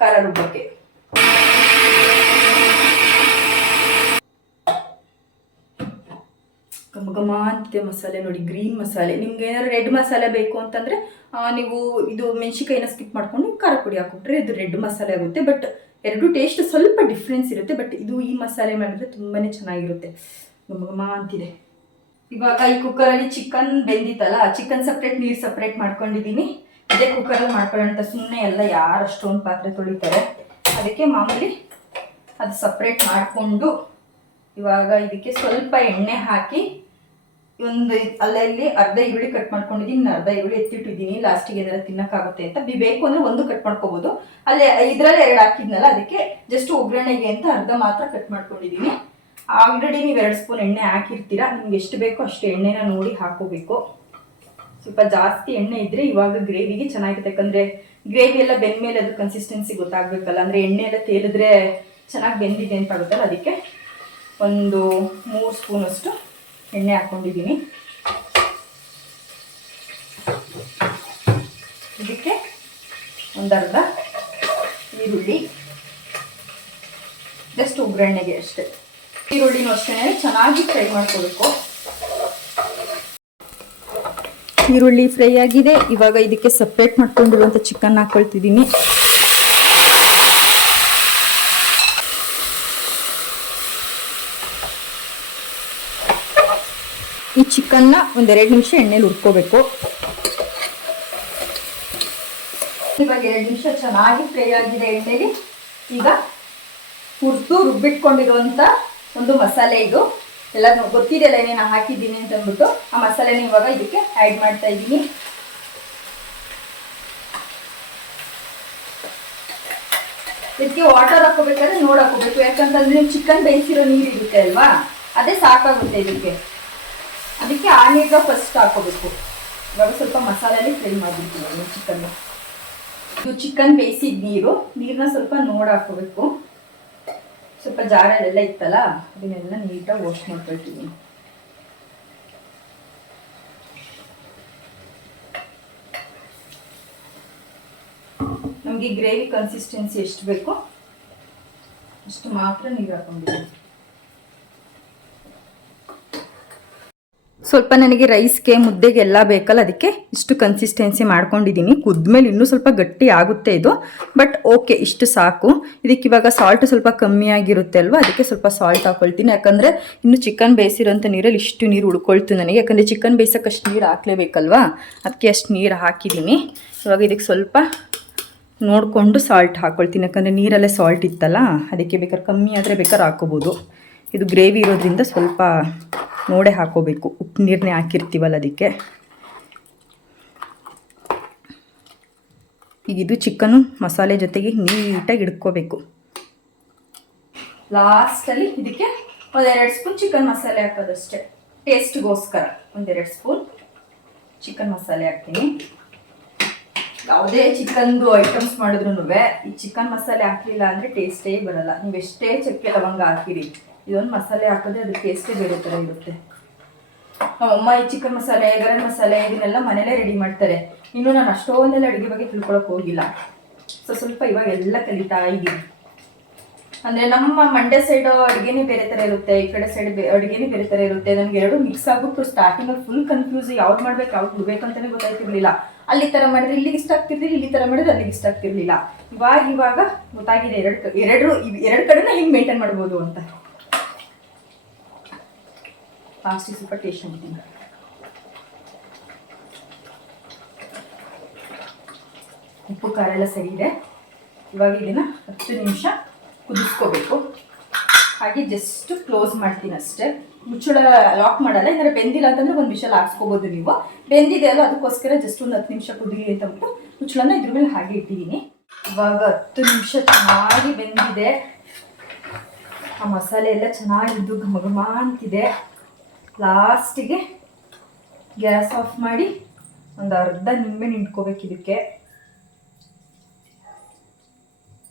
ಖಾರ ರುಬ್ಬಕ್ಕೆ ಘಮ ಘಮ ಅಂತಿದೆ ಮಸಾಲೆ ನೋಡಿ ಗ್ರೀನ್ ಮಸಾಲೆ. ನಿಮ್ಗೆ ಏನಾದ್ರು ರೆಡ್ ಮಸಾಲೆ ಬೇಕು ಅಂತಂದರೆ ನೀವು ಇದು ಮೆಣಸಿಕಾಯಿನ ಸ್ಕಿಪ್ ಮಾಡ್ಕೊಂಡು ಖಾರ ಪುಡಿ ಹಾಕ್ಬಿಟ್ರೆ ಇದು ರೆಡ್ ಮಸಾಲೆ ಆಗುತ್ತೆ. ಬಟ್ ಎರಡು ಟೇಸ್ಟ್ ಸ್ವಲ್ಪ ಡಿಫ್ರೆನ್ಸ್ ಇರುತ್ತೆ. ಬಟ್ ಇದು ಈ ಮಸಾಲೆ ಮಾಡಿದ್ರೆ ತುಂಬಾ ಚೆನ್ನಾಗಿರುತ್ತೆ. ಘಮ ಅಂತಿದೆ ಇವಾಗ ಈ ಕುಕ್ಕರಲ್ಲಿ ಚಿಕನ್ ಬೆಂದಿತ್ತಲ್ಲ ಚಿಕನ್ ಸಪ್ರೇಟ್ ನೀರು ಸಪ್ರೇಟ್ ಮಾಡ್ಕೊಂಡಿದ್ದೀನಿ ಇದೇ ಕುಕ್ಕರಲ್ಲಿ ಮಾಡ್ಕೊಳ್ಳೋಣ ಅಂತ ಸುಮ್ಮನೆ ಎಲ್ಲ ಯಾರು ಅಷ್ಟೊಂದು ಪಾತ್ರೆ ತೊಳಿತಾರೆ. ಅದಕ್ಕೆ ಮಾಮೂಲಿ ಅದು ಸಪ್ರೇಟ್ ಮಾಡಿಕೊಂಡು ಇವಾಗ ಇದಕ್ಕೆ ಸ್ವಲ್ಪ ಎಣ್ಣೆ ಹಾಕಿ ಒಂದು ಅಲ್ಲಲ್ಲಿ ಅರ್ಧ ಈರುಳ್ಳಿ ಕಟ್ ಮಾಡ್ಕೊಂಡಿದ್ದೀನಿ ಇನ್ನು ಅರ್ಧ ಈರುಳ್ಳಿ ಎತ್ತಿಟ್ಟಿದ್ದೀನಿ ಲಾಸ್ಟಿಗೆ ಏನಾರ ತಿನ್ನಕ್ಕಾಗುತ್ತೆ ಅಂತ. ಬಿ ಬೇಕು ಅಂದ್ರೆ ಒಂದು ಕಟ್ ಮಾಡ್ಕೋಬೋದು. ಅಲ್ಲೇ ಇದರಲ್ಲಿ ಎರಡು ಹಾಕಿದ್ನಲ್ಲ, ಅದಕ್ಕೆ ಜಸ್ಟ್ ಒಗ್ಗರಣೆಗೆ ಅಂತ ಅರ್ಧ ಮಾತ್ರ ಕಟ್ ಮಾಡ್ಕೊಂಡಿದ್ದೀನಿ ಆಲ್ರೆಡಿ ನೀವು ಎರಡು ಸ್ಪೂನ್ ಎಣ್ಣೆ ಹಾಕಿರ್ತೀರಾ, ನಿಮ್ಗೆ ಎಷ್ಟು ಬೇಕೋ ಅಷ್ಟು ಎಣ್ಣೆನ ನೋಡಿ ಹಾಕೋಬೇಕು. ಸ್ವಲ್ಪ ಜಾಸ್ತಿ ಎಣ್ಣೆ ಇದ್ರೆ ಇವಾಗ ಗ್ರೇವಿಗೆ ಚೆನ್ನಾಗಿರುತ್ತೆ. ಯಾಕಂದ್ರೆ ಗ್ರೇವಿ ಎಲ್ಲ ಬೆಂದ್ಮೇಲೆ ಅದು ಕನ್ಸಿಸ್ಟೆನ್ಸಿ ಗೊತ್ತಾಗ್ಬೇಕಲ್ಲ, ಅಂದ್ರೆ ಎಣ್ಣೆ ಎಲ್ಲ ತೇಲಿದ್ರೆ ಚೆನ್ನಾಗಿ ಬೆಂದಿದೆ ಅಂತ ಆಗುತ್ತಲ್ಲ, ಅದಕ್ಕೆ ಒಂದು ಮೂರು ಸ್ಪೂನಷ್ಟು ಎಣ್ಣೆ ಹಾಕ್ಕೊಂಡಿದ್ದೀನಿ ಇದಕ್ಕೆ ಒಂದರ್ಧ ಈರುಳ್ಳಿ, ಜಸ್ಟ್ ಒಗ್ಗರಣೆಗೆ ಅಷ್ಟೇ. ಈರುಳ್ಳಿನೂ ಅಷ್ಟೇ ಚೆನ್ನಾಗಿ ಫ್ರೈ ಮಾಡ್ಕೊಬೇಕು. ಈರುಳ್ಳಿ ಫ್ರೈ ಆಗಿದೆ. ಇವಾಗ ಇದಕ್ಕೆ ಸಪ್ರೇಟ್ ಮಾಡ್ಕೊಂಡಿರುವಂಥ ಚಿಕನ್ ಹಾಕೊಳ್ತಿದ್ದೀನಿ ಈ ಚಿಕನ್ನ ಒಂದೆರಡು ನಿಮಿಷ ಎಣ್ಣೆಲಿ ಹುರ್ಕೋಬೇಕು. ಇವಾಗ ಎರಡು ನಿಮಿಷ ಚೆನ್ನಾಗಿ ಫ್ರೈ ಆಗಿದೆ ಎಣ್ಣೆಲಿ. ಈಗ ಹುರಿದು ರುಬ್ಬಿಟ್ಕೊಂಡಿರುವಂಥ ಒಂದು ಮಸಾಲೆ ಇದು. ಎಲ್ಲ ಗೊತ್ತಿದೆಯಲ್ಲ ಏನೇನು ಹಾಕಿದ್ದೀನಿ ಅಂತ ಅಂದ್ಬಿಟ್ಟು ಆ ಮಸಾಲೆನ ಇವಾಗ ಇದಕ್ಕೆ ಆ್ಯಡ್ ಮಾಡ್ತಾ ಇದ್ದೀನಿ. ಇದಕ್ಕೆ ವಾಟರ್ ಹಾಕೋಬೇಕಾದ್ರೆ ನೋಡಿ ಹಾಕೋಬೇಕು ಯಾಕಂತಂದ್ರೆ ಚಿಕನ್ ಬೇಯಿಸಿರೋ ನೀರು ಇರುತ್ತೆ ಅಲ್ವಾ? ಅದೇ ಸಾಕಾಗುತ್ತೆ ಇದಕ್ಕೆ. ಅದಕ್ಕೆ ಆ ನೀರು ಫಸ್ಟ್ ಹಾಕೋಬೇಕು. ಇವಾಗ ಸ್ವಲ್ಪ ಮಸಾಲೆಯಲ್ಲಿ ಫ್ರೈ ಮಾಡಿರ್ತೀವಿ ಚಿಕನ್ ಇದು ಚಿಕನ್ ಬೇಯಿಸಿದ ನೀರು ನೀರನ್ನ ಸ್ವಲ್ಪ ನೋಡಿ ಹಾಕೋಬೇಕು. ಸ್ವಲ್ಪ ಜಾರಲ್ಲೆಲ್ಲ ಇತ್ತಲ್ಲ, ಅದನ್ನೆಲ್ಲ ನೀಟಾಗಿ ವಾಶ್ ಮಾಡ್ಕೊಳ್ತೀವಿ ನಮಗೆ ಗ್ರೇವಿ ಕನ್ಸಿಸ್ಟೆನ್ಸಿ ಎಷ್ಟು ಬೇಕೋ ಅಷ್ಟು ಮಾತ್ರ ನೀರು ಹಾಕೊಂಡಿದ್ದೀನಿ ಸ್ವಲ್ಪ ನನಗೆ ರೈಸ್ಗೆ ಮುದ್ದೆಗೆ ಎಲ್ಲ ಬೇಕಲ್ಲ, ಅದಕ್ಕೆ ಇಷ್ಟು ಕನ್ಸಿಸ್ಟೆನ್ಸಿ ಮಾಡ್ಕೊಂಡಿದ್ದೀನಿ. ಕುದ್ಮೇಲೆ ಇನ್ನೂ ಸ್ವಲ್ಪ ಗಟ್ಟಿ ಆಗುತ್ತೆ ಇದು. ಬಟ್ ಓಕೆ ಇಷ್ಟು ಸಾಕು. ಇದಕ್ಕೆ ಇವಾಗ ಸಾಲ್ಟ್ ಸ್ವಲ್ಪ ಕಮ್ಮಿ ಆಗಿರುತ್ತೆ ಅಲ್ವಾ? ಅದಕ್ಕೆ ಸ್ವಲ್ಪ ಸಾಲ್ಟ್ ಹಾಕೊಳ್ತೀನಿ. ಯಾಕಂದರೆ ಇನ್ನು ಚಿಕನ್ ಬೇಯಿಸಿರೋಂಥ ನೀರಲ್ಲಿ ಇಷ್ಟು ನೀರು ಉಳ್ಕೊಳ್ತು ನನಗೆ. ಯಾಕಂದರೆ ಚಿಕನ್ ಬೇಯಿಸೋಕೆ ಅಷ್ಟು ನೀರು ಹಾಕ್ಲೇಬೇಕಲ್ವಾ? ಅದಕ್ಕೆ ಅಷ್ಟು ನೀರು ಹಾಕಿದ್ದೀನಿ. ಇವಾಗ ಇದಕ್ಕೆ ಸ್ವಲ್ಪ ನೋಡಿಕೊಂಡು ಸಾಲ್ಟ್ ಹಾಕ್ಕೊಳ್ತೀನಿ ಯಾಕಂದರೆ ನೀರಲ್ಲೇ ಸಾಲ್ಟ್ ಇತ್ತಲ್ಲ, ಅದಕ್ಕೆ ಬೇಕಾದ್ರೆ ಕಮ್ಮಿ ಆದರೆ ಬೇಕಾದ್ರೆ ಹಾಕೋಬೋದು. ಇದು ಗ್ರೇವಿ ಇರೋದ್ರಿಂದ ಸ್ವಲ್ಪ ನೋಡೇ ಹಾಕೋಬೇಕು. ಉಪ್ಪು ನೀರನ್ನೇ ಹಾಕಿರ್ತೀವಲ್ಲ ಅದಕ್ಕೆ. ಈಗ ಇದು ಚಿಕನು, ಮಸಾಲೆ ಜೊತೆಗೆ ನೀಟಾಗಿ ಹಿಡ್ಕೋಬೇಕು ಲಾಸ್ಟಲ್ಲಿ ಇದಕ್ಕೆ ಒಂದೆರಡು ಸ್ಪೂನ್ ಚಿಕನ್ ಮಸಾಲೆ ಹಾಕೋದಷ್ಟೇ. ಟೇಸ್ಟ್ಗೋಸ್ಕರ ಒಂದೆರಡು ಸ್ಪೂನ್ ಚಿಕನ್ ಮಸಾಲೆ ಹಾಕ್ತೀನಿ. ಯಾವುದೇ ಚಿಕನ್ದು ಐಟಮ್ಸ್ ಮಾಡಿದ್ರು ಈ ಚಿಕನ್ ಮಸಾಲೆ ಹಾಕಲಿಲ್ಲ ಅಂದರೆ ಟೇಸ್ಟೇ ಬರಲ್ಲ. ನೀವು ಎಷ್ಟೇ ಚಕ್ಕೆ ಲವಂಗ ಹಾಕಿರಿ. ಇದೊಂದು ಮಸಾಲೆ ಹಾಕಿದ್ರೆ ಅದು ಟೇಸ್ಟೇ ಬೇರೆ ಥರ ಇರುತ್ತೆ. ಅಮ್ಮ ಈ ಚಿಕನ್ ಮಸಾಲೆ, ಗರಂ ಮಸಾಲೆ ಇದನ್ನೆಲ್ಲ ಮನೇಲೇ ರೆಡಿ ಮಾಡ್ತಾರೆ. ಇನ್ನು ನಾನು ಅಷ್ಟೊಂದೆಲ್ಲ ಅಡುಗೆ ಬಗ್ಗೆ ತಿಳ್ಕೊಳಕ್ಕೆ ಹೋಗಿಲ್ಲ. ಸೊ ಸ್ವಲ್ಪ ಇವಾಗ ಎಲ್ಲ ಕಲಿತಾ ಇದ್ದೀನಿ. ಅಂದರೆ ನಮ್ಮ ಮಂಡ್ಯ ಸೈಡ್ ಅಡುಗೆನೇ ಬೇರೆ ಥರ ಇರುತ್ತೆ, ಈ ಕಡೆ ಸೈಡ್ ಅಡುಗೆನೇ ಬೇರೆ ಥರ ಇರುತ್ತೆ. ನನಗೆ ಎರಡು ಮಿಕ್ಸ್ ಆಗ್ಬಿಟ್ಟು ಸ್ಟಾರ್ಟಿಂಗಲ್ಲಿ ಫುಲ್ ಕನ್ಫ್ಯೂಸ್ ಯಾವ್ದು ಮಾಡ್ಬೇಕು, ಯಾವ್ದು ಬಿಡ್ಬೇಕು ಅಂತಾನೆ ಗೊತ್ತಾಗ್ತಿರ್ಲಿಲ್ಲ. ಅಲ್ಲಿ ಥರ ಮಾಡಿದ್ರೆ ಇಲ್ಲಿಗೆ ಇಷ್ಟ ಆಗ್ತಿರ್ಲಿಲ್ಲ, ಇಲ್ಲಿ ಥರ ಮಾಡಿದ್ರೆ ಅಲ್ಲಿಗೆ ಇಷ್ಟ ಆಗ್ತಿರ್ಲಿಲ್ಲ. ಇವಾಗ ಇವಾಗ ಗೊತ್ತಾಗಿದೆ, ಎರಡು ಎರಡು ಎರಡು ಕಡೆನ ಹಿಂಗೆ ಮೇಂಟೈನ್ ಮಾಡ್ಬೋದು ಅಂತ. ಲಾಸ್ಟಿಗೆ in. ಉಪ್ಪು, ಖಾರ ಎಲ್ಲ ಸರಿ ಇದೆ. ಇವಾಗ ಇದನ್ನ ಹತ್ತು ನಿಮಿಷ ಕುದಿಸ್ಕೋಬೇಕು. ಹಾಗೆ ಜಸ್ಟ್ ಕ್ಲೋಸ್ ಮಾಡ್ತೀನಿ ಅಷ್ಟೇ. ಮುಚ್ಚಳ ಲಾಕ್ ಮಾಡಲ್ಲ ಏನಾದ್ರೆ ಬೆಂದಿಲ್ಲ ಅಂತಂದ್ರೆ ಒಂದು ವಿಷಲ್ ಹಾಕ್ಸ್ಕೋಬೋದು ನೀವು. ಬೆಂದಿದೆ ಅಲ್ಲ ಅದಕ್ಕೋಸ್ಕರ ಜಸ್ಟ್ ಒಂದು ಹತ್ತು ನಿಮಿಷ ಕುದಿಲಿ ಅಂತ ಅಂದ್ಬಿಟ್ಟು ಮುಚ್ಚಳನ ಇದ್ರ ಮೇಲೆ ಹಾಗೆ ಇಟ್ಟಿದ್ದೀನಿ. ಇವಾಗ ಹತ್ತು ನಿಮಿಷ ಚೆನ್ನಾಗಿ ಬೆಂದಿದೆ. ಆ ಮಸಾಲೆ ಎಲ್ಲ ಚೆನ್ನಾಗಿದ್ದು ಘಮ ಘಮ ಅಂತಿದೆ. ಲಾಸ್ಟಿಗೆ ಗ್ಯಾಸ್ ಆಫ್ ಮಾಡಿ ಒಂದು ಅರ್ಧ ನಿಂಬೆ ನಿಂಟ್ಕೋಬೇಕು ಇದಕ್ಕೆ.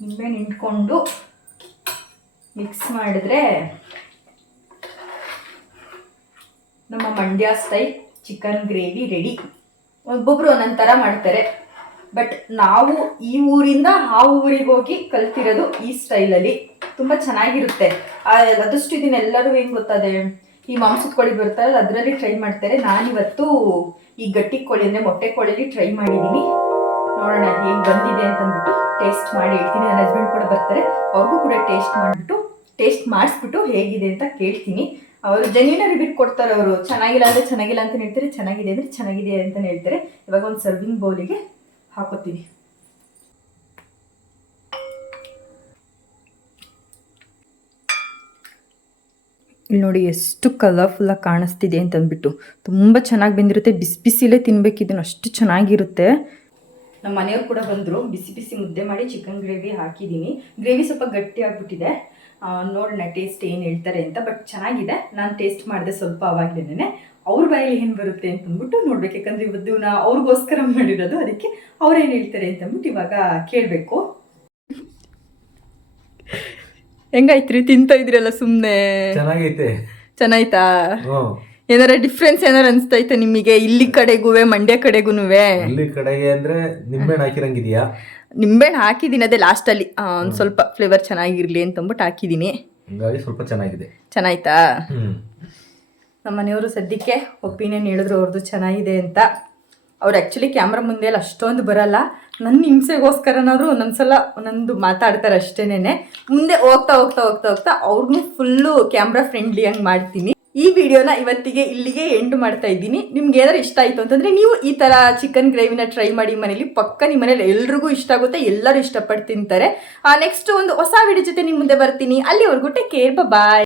ನಿಂಬೆ ನಿಂಟ್ಕೊಂಡು ಮಿಕ್ಸ್ ಮಾಡಿದ್ರೆ ನಮ್ಮ Mandya style chicken gravy ready ಒಬ್ಬೊಬ್ರು ಒಂದೊಂದು ಥರ ಮಾಡ್ತಾರೆ. ಬಟ್ ನಾವು ಈ ಊರಿಂದ ಆ ಊರಿಗೆ ಹೋಗಿ ಕಲ್ತಿರೋದು ಈ ಸ್ಟೈಲಲ್ಲಿ ತುಂಬ ಚೆನ್ನಾಗಿರುತ್ತೆ. ಅದಷ್ಟು ಆದಷ್ಟು ಇದನ್ನ ಎಲ್ಲರೂ ಏನು ಗೊತ್ತದೆ? ಈ ಮಾಂಸದ ಕೋಳಿ ಬರ್ತಾರಲ್ಲ ಅದರಲ್ಲಿ ಟ್ರೈ ಮಾಡ್ತಾರೆ. ನಾನಿವತ್ತು ಈ ಗಟ್ಟಿ ಕೋಳಿ ಅಂದರೆ ಮೊಟ್ಟೆ ಕೋಳಿಲಿ ಟ್ರೈ ಮಾಡಿದ್ದೀನಿ ನೋಡೋಣ ಹೇಗೆ ಬಂದಿದೆ ಅಂತಂದ್ಬಿಟ್ಟು ಟೇಸ್ಟ್ ಮಾಡಿ ಹೇಳ್ತೀನಿ. ನನ್ನ ಹಸ್ಬೆಂಡ್ ಕೂಡ ಬರ್ತಾರೆ. ಅವ್ರಿಗೂ ಕೂಡ ಟೇಸ್ಟ್ ಮಾಡಿಬಿಟ್ಟು ಟೇಸ್ಟ್ ಮಾಡಿಸ್ಬಿಟ್ಟು ಹೇಗಿದೆ ಅಂತ ಕೇಳ್ತೀನಿ. ಅವರು ಜನ್ಯೂನ ರಿಬಿಟ್ ಕೊಡ್ತಾರೆ ಅವರು. ಚೆನ್ನಾಗಿಲ್ಲ ಅಂದರೆ ಚೆನ್ನಾಗಿಲ್ಲ ಅಂತ ಹೇಳ್ತಾರೆ, ಚೆನ್ನಾಗಿದೆ ಅಂದರೆ ಚೆನ್ನಾಗಿದೆ ಅಂತ ಹೇಳ್ತಾರೆ. ಇವಾಗ ಒಂದು ಸರ್ವಿಂಗ್ ಬೌಲಿಗೆ ಹಾಕೋತೀನಿ. ಇಲ್ಲಿ ನೋಡಿ ಎಷ್ಟು ಕಲರ್ಫುಲ್ಲಾಗಿ ಕಾಣಿಸ್ತಿದೆ ಅಂತಂದ್ಬಿಟ್ಟು. ತುಂಬ ಚೆನ್ನಾಗಿ ಬಂದಿರುತ್ತೆ. ಬಿಸಿ ಬಿಸಿಲೇ ತಿನ್ಬೇಕು. ಇದನ್ನು ಅಷ್ಟು ಚೆನ್ನಾಗಿರುತ್ತೆ. ನಮ್ಮ ಮನೆಯವ್ರು ಕೂಡ ಬಂದರು. ಬಿಸಿ ಬಿಸಿ ಮುದ್ದೆ ಮಾಡಿ ಚಿಕನ್ ಗ್ರೇವಿ ಹಾಕಿದ್ದೀನಿ. ಗ್ರೇವಿ ಸ್ವಲ್ಪ ಗಟ್ಟಿ ಆಗ್ಬಿಟ್ಟಿದೆ. ನೋಡೋಣ ಟೇಸ್ಟ್ ಏನು ಹೇಳ್ತಾರೆ ಅಂತ. ಬಟ್ ಚೆನ್ನಾಗಿದೆ. ನಾನು ಟೇಸ್ಟ್ ಮಾಡಿದೆ ಸ್ವಲ್ಪ ಅವಾಗಲೇ ಅವ್ರ ಬಾಯಲ್ಲಿ ಏನು ಬರುತ್ತೆ ಅಂತ ಅಂದ್ಬಿಟ್ಟು ನೋಡ್ಬೇಕು. ಯಾಕಂದ್ರೆ ಇವತ್ತು ನಾ ಅವ್ರಿಗೋಸ್ಕರ ಮಾಡಿರೋದು. ಅದಕ್ಕೆ ಅವ್ರೇನು ಹೇಳ್ತಾರೆ ಅಂತಂದ್ಬಿಟ್ಟು ಇವಾಗ ಕೇಳಬೇಕು. ಹೆಂಗಾಯ್ತ್ರಿ? ತಿಂತಾ ಇದ್ರಲ್ಲ ಸುಮ್ಮನೆ ಚೆನ್ನಾಗೈತೆ. ಚೆನ್ನಾಯ್ತಾ? ಏನಾರ ಡಿಫ್ರೆನ್ಸ್ ಏನಾರ ಅನಿಸ್ತೈತೆ ನಿಮಗೆ? ಇಲ್ಲಿ ಕಡೆಗೂ ಮಂಡ್ಯ ಕಡೆಗೂನುವೆ? ಇಲ್ಲಿ ಕಡೆಗೆ ಅಂದ್ರೆ ನಿಂಬೆಹಣ್ಣು ಹಾಕಿರಂಗಿದ್ಯಾ? ನಿಂಬೆಹಣ್ಣು ಹಾಕಿದ್ದೀನಿ ಅದೇ ಲಾಸ್ಟಲ್ಲಿ ಒಂದು ಸ್ವಲ್ಪ ಫ್ಲೇವರ್ ಚೆನ್ನಾಗಿರ್ಲಿ ಅಂತ ಅಂದ್ಬಿಟ್ಟು ಹಾಕಿದ್ದೀನಿ. ಹಂಗಾಗಿ ಸ್ವಲ್ಪ ಚೆನ್ನಾಗಿದೆ. ಚೆನ್ನಾಯ್ತಾ? ನಮ್ಮ ಮನೆಯವರು ಸದ್ಯಕ್ಕೆ ಒಪಿನಿಯನ್ ಹೇಳಿದ್ರು ಅವ್ರದ್ದು ಚೆನ್ನಾಗಿದೆ ಅಂತ. ಅವ್ರು ಆ್ಯಕ್ಚುಲಿ ಕ್ಯಾಮ್ರಾ ಮುಂದೆ ಅಷ್ಟೊಂದು ಬರಲ್ಲ. ನನ್ನ ಹಿಂಸೆಗೋಸ್ಕರನಾದ್ರೂ ಒಂದೊಂದ್ಸಲ ಒಂದೊಂದು ಮಾತಾಡ್ತಾರೆ ಅಷ್ಟೇನೆ ಮುಂದೆ ಹೋಗ್ತಾ ಹೋಗ್ತಾ ಹೋಗ್ತಾ ಹೋಗ್ತಾ ಅವ್ರಿಗೂ ಫುಲ್ಲು ಕ್ಯಾಮ್ರಾ ಫ್ರೆಂಡ್ಲಿ ಹಂಗೆ ಮಾಡ್ತೀನಿ. ಈ ವಿಡಿಯೋನ ಇವತ್ತಿಗೆ ಇಲ್ಲಿಗೆ ಎಂಡ್ ಮಾಡ್ತಾ ಇದ್ದೀನಿ. ನಿಮ್ಗೆ ಏನಾದ್ರು ಇಷ್ಟ ಆಯಿತು ಅಂತಂದರೆ ನೀವು ಈ ಥರ ಚಿಕನ್ ಗ್ರೇವಿನ ಟ್ರೈ ಮಾಡಿ ಮನೇಲಿ ಪಕ್ಕ ನಿಮ್ಮ ಮನೇಲಿ ಎಲ್ರಿಗೂ ಇಷ್ಟ ಆಗುತ್ತೆ, ಎಲ್ಲರೂ ಇಷ್ಟಪಟ್ಟು ತಿಂತಾರೆ. ನೆಕ್ಸ್ಟ್ ಒಂದು ಹೊಸ ವಿಡಿಯೋ ಜೊತೆ ನಿಮ್ಮ ಮುಂದೆ ಬರ್ತೀನಿ. ಅಲ್ಲಿವರೆಗೂ ಟೇಕ್ ಕೇರ್ ಬಾಯ್